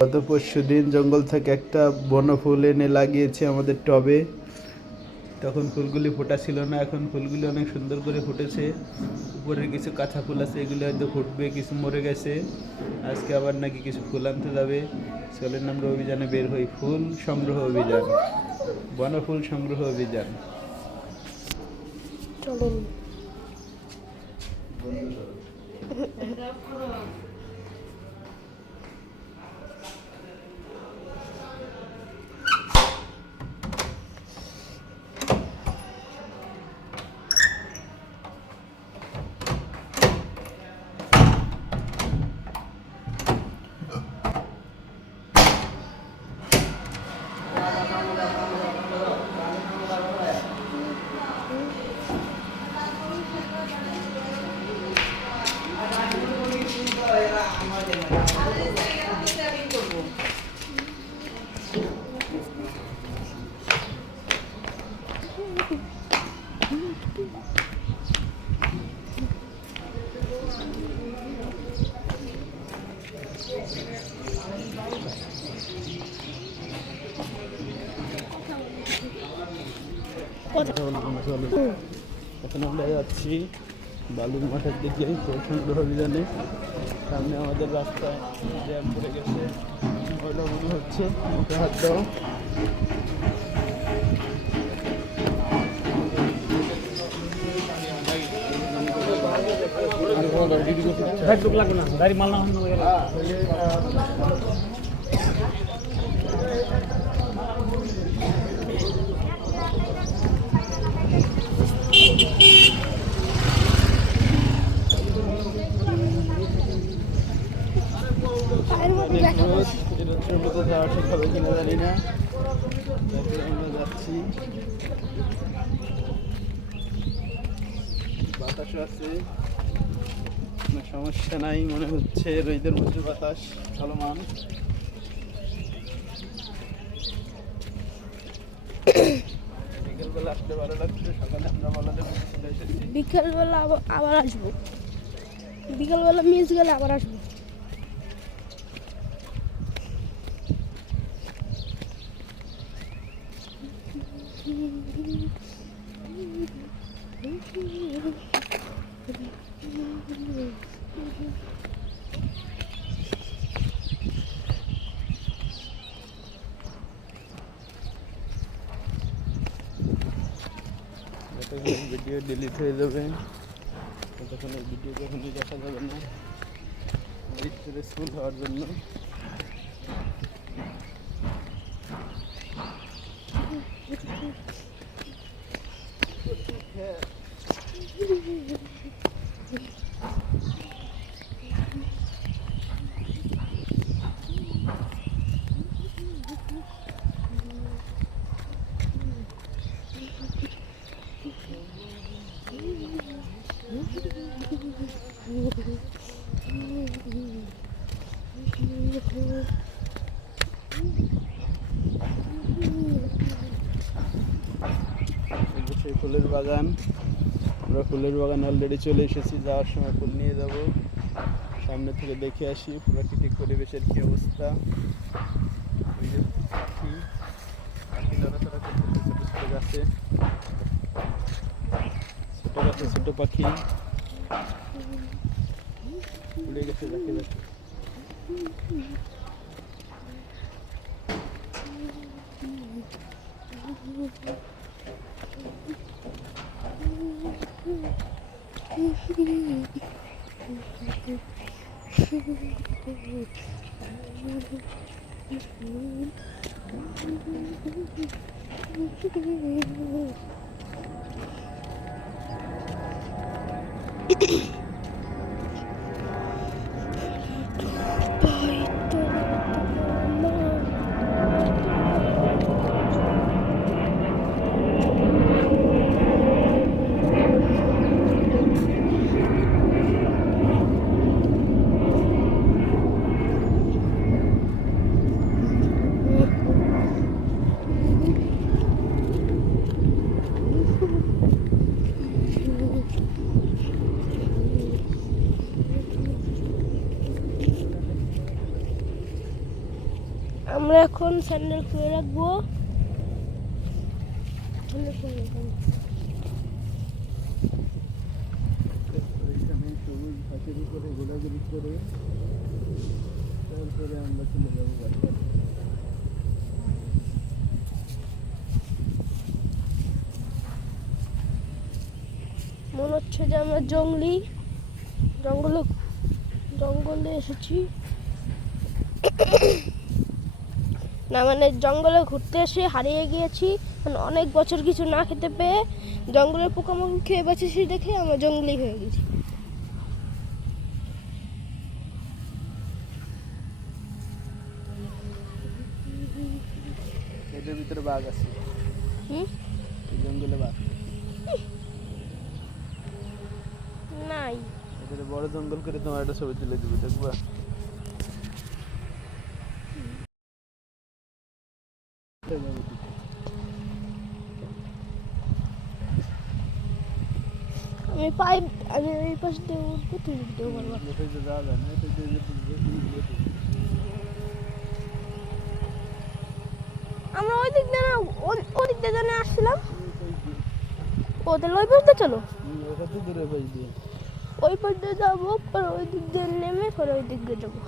গত পরশুদিন জঙ্গল থেকে একটা বনফুল এনে লাগিয়েছি আমাদের টবে। তখন ফুলগুলি ফোটা ছিল না, এখন ফুলগুলি অনেক সুন্দর করে ফুটেছে। উপরের কিছু কাঁচা ফুল আছে, এগুলি হয়তো ফুটবে, কিছু মরে গেছে। আজকে আবার নাকি কিছু ফুল আনতে যাবে। চলেন আমরা অভিযানে বের হই, ফুল সংগ্রহ অভিযান, বনফুল সংগ্রহ অভিযান। চলেন। এখন আমরা যাচ্ছি বালুর মাঠের দিকে ফুল সংগ্রহ অভিযানে। সামনে আমাদের রাস্তায় জ্যাম পড়ে গেছে, ময়লা মনে হচ্ছে, মুখে হাত দাও। মাল না খাবে কিনা জানি না, আমরা যাচ্ছি। বাতাসও আছে, কোনো সমস্যা নাই মনে হচ্ছে। রোদের মধ্যে বাতাস চলমান। বিকেলবেলা আসতে ভালো লাগছে, সকালে আমরা বলাতে চলে এসেছি। বিকেলবেলা আবার আসবো, বিকেলবেলা মিস গেলে আবার আসবো। ভিডিও ডিলিট হয়ে যাবে, তখন এই ভিডিও কখনোই দেখা যাবে না, স্কুল হওয়ার জন্য। সেই ফুলের বাগান, আমরা ফুলের বাগান অলরেডি চলে এসেছি। যাওয়ার সময় ফুল নিয়ে যাব, সামনে থেকে দেখে আসি প্রাকৃতিক পরিবেশের কি অবস্থা। ওই যে পাখি, পাখি লড়াচড়া করতেছে ছোটো ছোটো গাছে, ছোটো গাছে ছোটো পাখি উড়ে গেছে দেখে দেখে। আমরা এখন স্যান্ডেল খুলে রাখবো। স্যান্ডেল খুলে রাখবো। এখানে সবুজ ঘাসের উপরে ঘোরাঘুরি করে তারপরে আমরা চলে যাবো বাসায়। মনে হচ্ছে যে আমরা জঙ্গলে এসেছি। না মানে জঙ্গলে ঘুরতে এসে হারিয়ে গিয়েছি, মানে অনেক বছর কিছু না খেতে পেয়ে জঙ্গলের পোকামাকড় খেয়ে বেঁচেছি দেখে আমরা জঙ্গলি হয়ে গেছি। এটার ভিতরে বাঘ আছে, হুম, এই জঙ্গলে বাঘ নাই। এটাতে বড় জঙ্গল করে তোমার একটা ছবি তুলে দিবে, দেখবা? আমি এই পাশ দিয়ে উঠবো, তুই উঠতেও পারবা। এটাতে যাওয়া যায় না, এটাতে আমরা ওই দিক দিয়ে না, ওই দিক দিয়ে জানে আসছিলাম। ও তাহলে ওই পাশ দিয়ে চলো, কত দূরে পাই দিয়ে ওই পাশ দিয়ে যাবো, পরে ওই দিক দিয়ে নেমে পরে ওই দিক দিয়ে যাবো।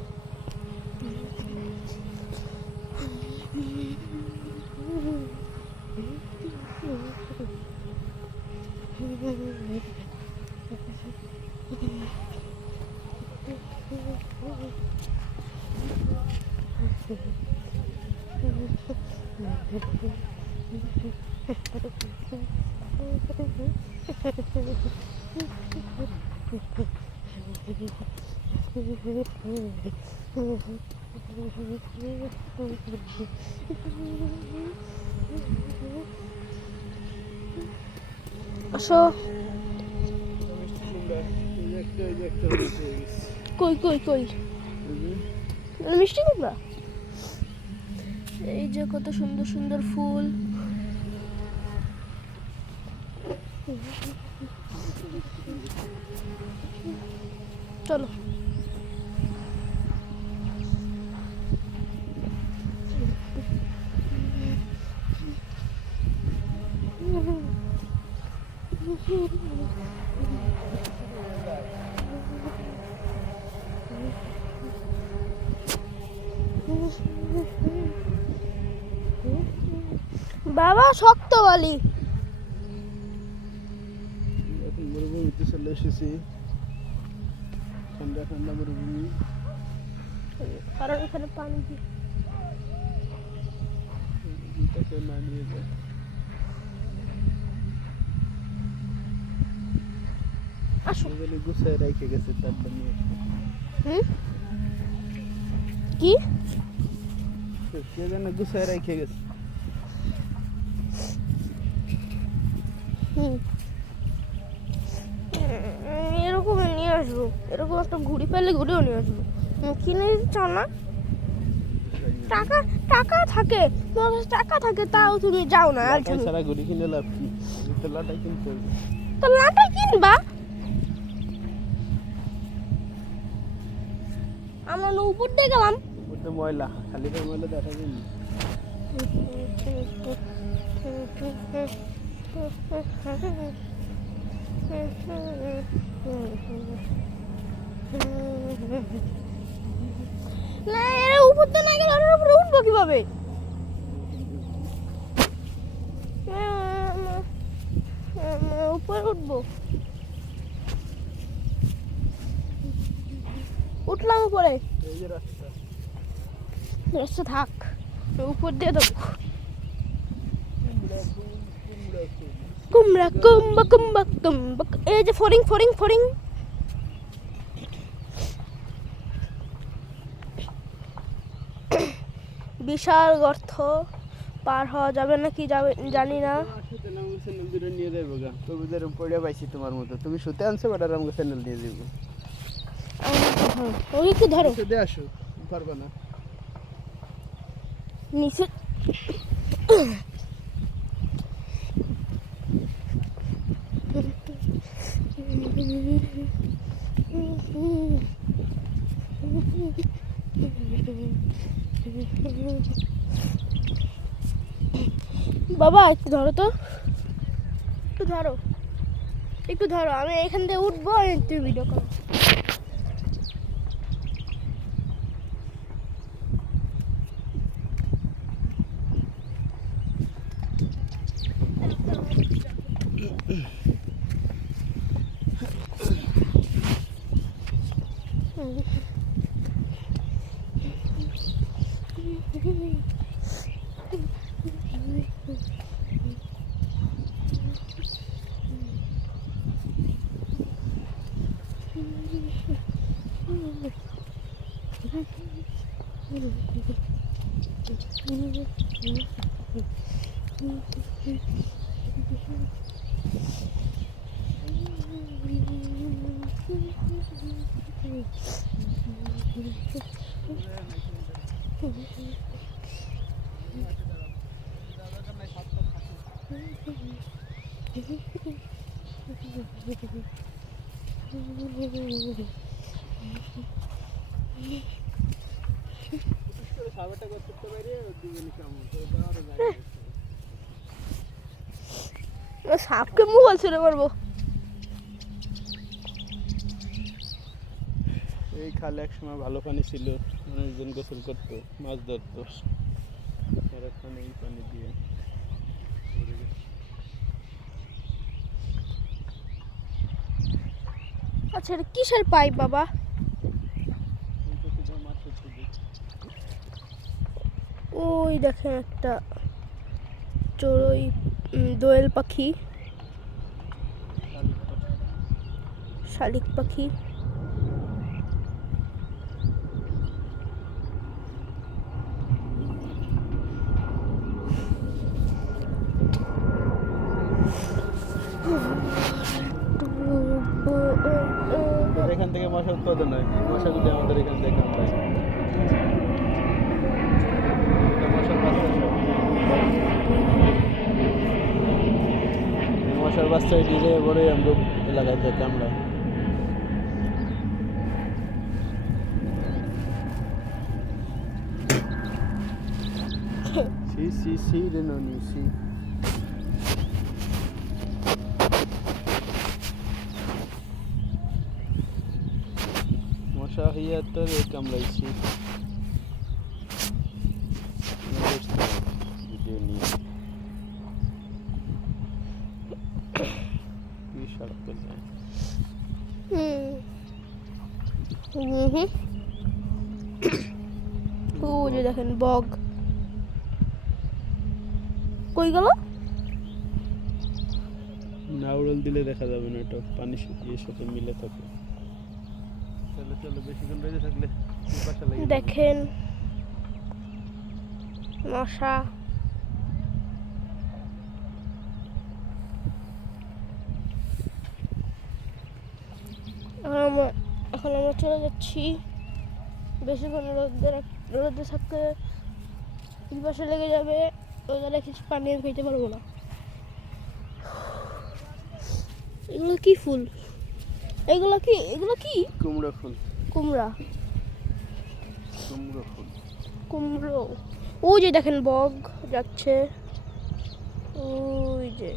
আসো। কই কই কই মিষ্টি কুমড়া? এই যে কত সুন্দর সুন্দর ফুল। চলো। বাবা শক্ত বালি। এখন মরুভূমিতে চলে এসেছি, ঠান্ডা ঠান্ডা মরুভূমি। কারণ এখানে পানি কেউ না নিয়ে যায়। আসো। গুছায় রেখে গেছে তারটা নিয়ে। হুম, কি কে যেন গুছায় রেখে গেছে। এরকম নিয়ে আসবো, এরকম একটা ঘুড়ি পেলে ঘুরেও নিয়ে আসবো। কিনে দিতে চাও না? টাকা টাকা থাকে, তোমার কাছে টাকা থাকে তাও তুমি যাও না। আর সারা ঘুড়ি কিনে লাভ কি? তো লাটাই কিনতে হবে। তো লাটা কিনবা। আমরা উপর দিয়ে গেলাম, ওটা ময়লা, খালি করে ময়লা দেখা যায় না। না এর উপর দিয়ে না গেলে ওর উপরে উঠবো কিভাবে? উপরে উঠবো, উঠলাম উপরে। এই যে রাস্তা, রাস্তা থাক, উপর দিয়ে দেবো। কুমড়া কুম্বা কুম্বা কুম্বা, এই যে ফড়িং ফড়িং ফড়িং। বিশাল গর্ত, পার হওয়া যাবে নাকি যাবে জানি না। নিয়ে যাবো গা, কবিদের পড়ে পাইছি তোমার মতো। তুমি শুতে আনছো বাটার আমাকে চ্যানেল নিয়ে যাবো। ওই একটু ধরো, শুতে আসো, পারবা না। নিচে বাবা একটু ধরো তো, একটু ধরো, একটু ধরো, আমি এখান থেকে উঠবো আর তুমি ভিডিও করো। সাপকে মুখ ছেড়ে মারবো। এই খালে এক সময় ভালো পানি ছিল, অনেকজন গোসল করতো, মাছ ধরতো, আর এখন এই পানি দিয়ে ভরে গেছে। আচ্ছা এটা কিসের পাইপ বাবা? এইটা থেকে মাছ ধরতে দেখি। ওই দেখেন একটা চড়ুই, দোয়েল পাখি, শালিক পাখি। এখান থেকে মশা উৎপাদন হয়, এই মশাগুলি আমাদের এখান থেকে কামড়ায়। এটা মশার বাচ্চা সব। এই মশার বাচ্চা ডিজে বড়ই আমরা এলাকায় যায় কামড়ায়। সি রে ননি সি। মশা হইয়া তো রে কামড়াইছি। ভিডিও নিয়ে কি সব করলে। ওই যে দেখেন বগ কই গেল? না উড়াল দিলে দেখা যাবে না, এটা পানি ইয়ের সাথে মিলে থাকে। চলো চলো, বেশিক্ষণ বেঁচে থাকলে পিপাসা লেগে যাবে। দেখেন মশা। এখন আমরা চলে যাচ্ছি, বেশিক্ষণ রোদে থাকলে পিপাসা লেগে যাবে, ওখানে কিছু পানি আর খেতে পারবো না। এগুলো কি ফুল? এগুলো কি? এগুলো কি? কুমড়া ফুল। কুমড়া, কুমড়ো ফুল। কুমড়ো। ওই যে দেখেন বগ যাচ্ছে, ওই যে।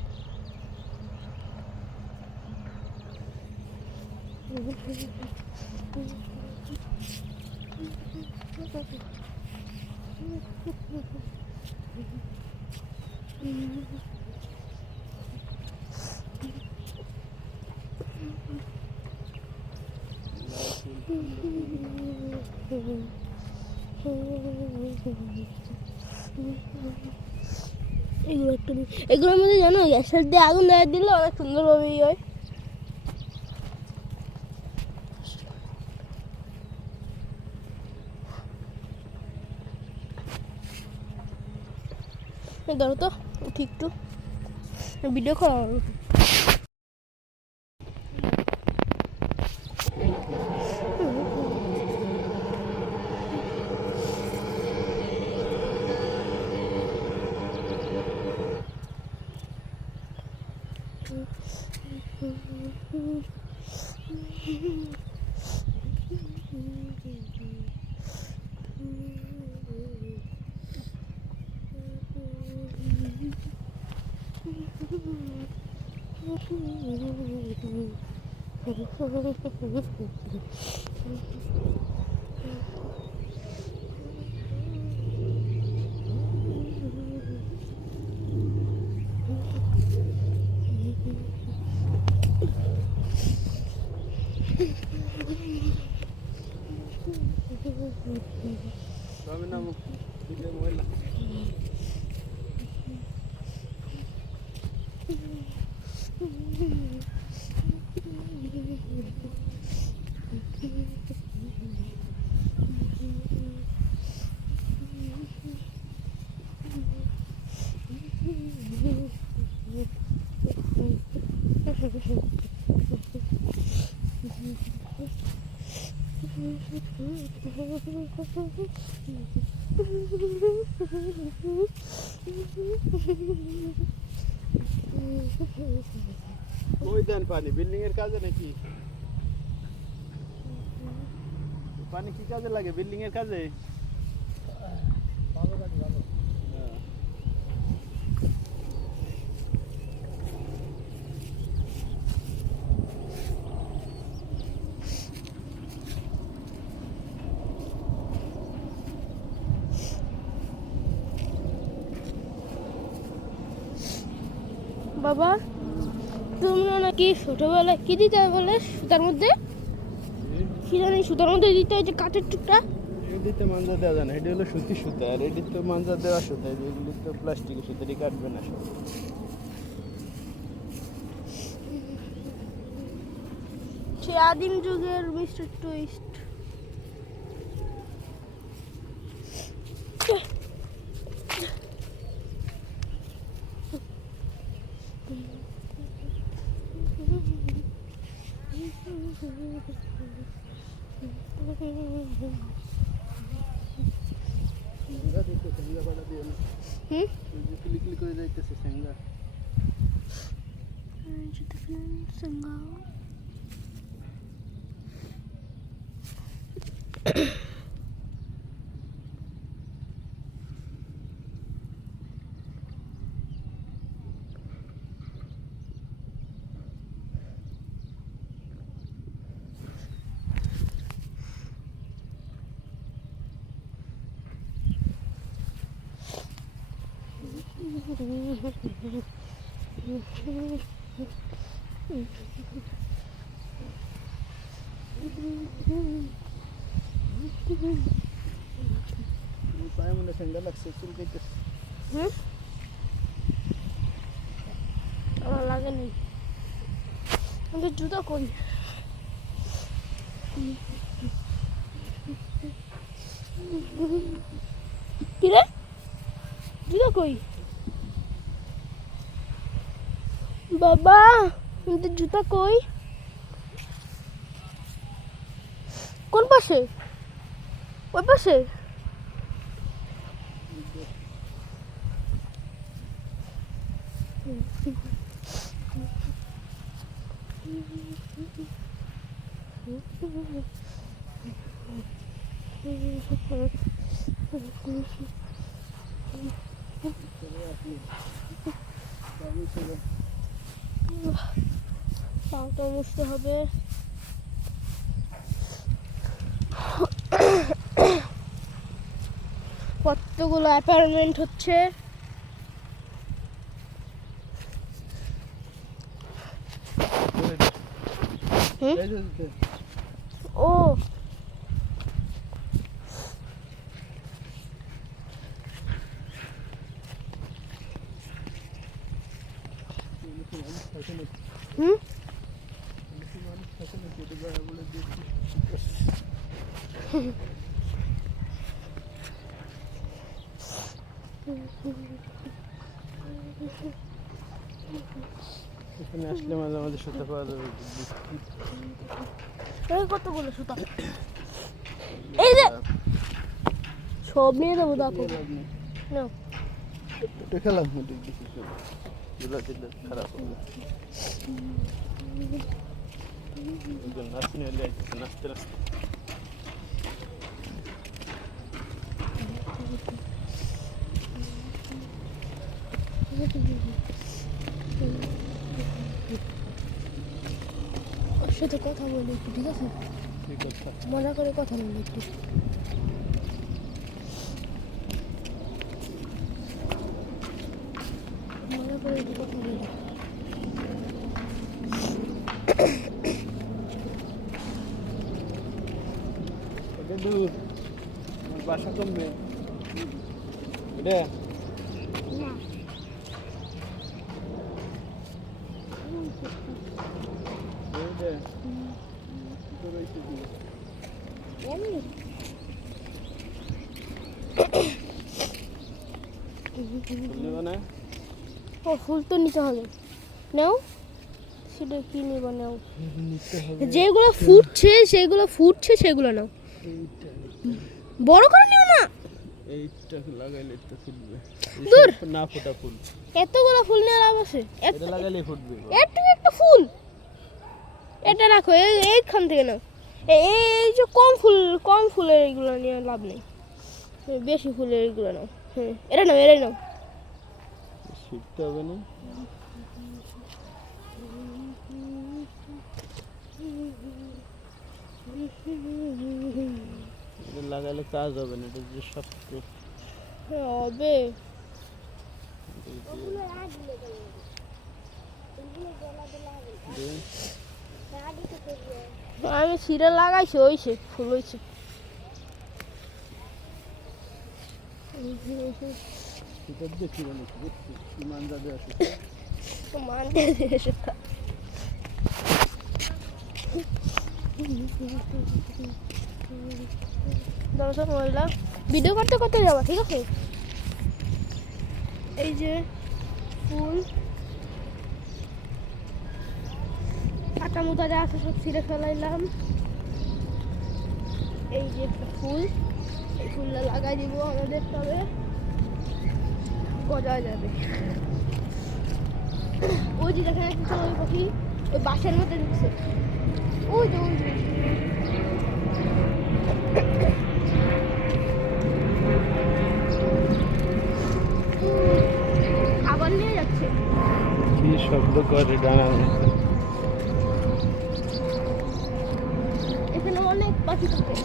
এগুলোর মধ্যে জানো গ্যাসের দিয়ে আগুন দেওয়া দিলে অনেক সুন্দরভাবেই হয়। ধরো তো ঠিক একটু ভিডিও করা হবে। ওই দেন পানি বিল্ডিং এর কাজে নাকি পানি কি কাজে লাগে বিল্ডিং এর কাজে ভালো কাজ ভালো বাবা তুমি নাকি ছোটবেলায় কি দিতে বলে সুতার মধ্যে কি জানি সুতার মধ্যে দিতে হয় যে কাঠের টুকটা এডিতে মাঞ্জা দেওয়া যায় না এটি হলো সুতি সুতা আর এটি তো মাঞ্জা দেওয়া সুতা এগুলি তো প্লাস্টিকের সুতা এটি কাটবে না সব সে আদিম যুগের মিস্টার টুইস্ট ক্লিক করে যাইতেছে স্যাঙ্গা পায়ে মনে স্যাঙ্গা লাগছে চুলকাইতেছে আমার লাগে নেই আমাদের জুতো কই কি রে জুতো কই বাবা আমাদের জুতা কই কোন পাশে ওই পাশে পাটা মুছতে হবে কতগুলো অ্যাপার্টমেন্ট হচ্ছে ও হুম এখানে আসলে মাঝে মাঝে সুতা পাওয়া যাবে এই কতগুলো সুতা এই যে সব নিয়ে দেবো দেখো না এটা খেলাম দিলা দিলে খারাপ হবে নাচতে নিয়ে নাচতে নাচতে সাথে কথা বলি একটু, ঠিক আছে? ঠিক আছে। মজা করে কথা বলি একটু। মজা করে একটু কথা বলি। এটা দূর, আমার বাসা কমবে এটা। না এটা কি করে হইছে কি? এমনি নেব না? ও ফুল তো নিতে হবে। নাও, সেটা কি নেবা নাও। নিতে হবে। যেগুলো ফুটছে সেগুলো নাও। এইটা বড় করে নিও না। এইটা লাগাইলে তো ফুটবে। দূর। এইসব না ফোটা ফুল। এতগুলো ফুল নিয়ে লাভ আছে? এটা লাগাইলে ফুটবে। একটু একটা ফুল এটা রাখো, এইখান থেকে নাও। এই যে কম ফুলের এইগুলো নিয়ে লাভ নেই, বেশি ফুলের এইগুলো নাও। হ্যাঁ, এটাই নাও। শিখতে হবে না? এটা লাগাইলে কাজ হবে না, এটা যে শক্ত। হ্যাঁ হবে। আমি ছিঁড়ে লাগাইছি, হইছে ফুল হইছে। এটা দেখি মানে ইমান যাবে আসে। মানতে দিয়েছে। দর্শক মহিলা ভিডিও করতে করতে যাবা, ঠিক আছে? এই যে ফুল কাটা মুটা যা আছে সব ছিঁড়ে ফেলাইলাম। এই যে একটা ফুল, এই ফুলটা লাগাই দিব আমাদের তবে গজা যাবে। ওই যে দেখেন একটা চড়ুই পাখি ওই বাসের মধ্যে ঢুকছে। ওই যে খাবার নিয়ে যাচ্ছে। কি শব্দ করে ডানা মেলে। এখানে অনেক পাখি থাকে।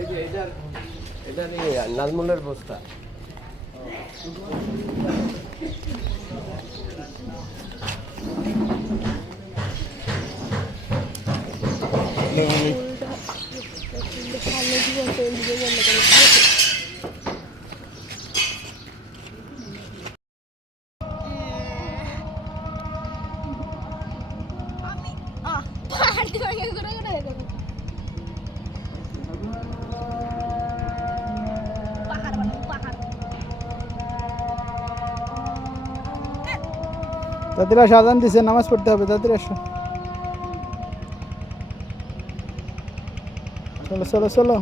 এই যে এটা নিয়ে নাজমুলের বস্তা। তাড়াতাড়ি আসো, আজান দিছে, নামাজ পড়তে হবে, তাড়াতাড়ি আসো। চলো চলো চলো।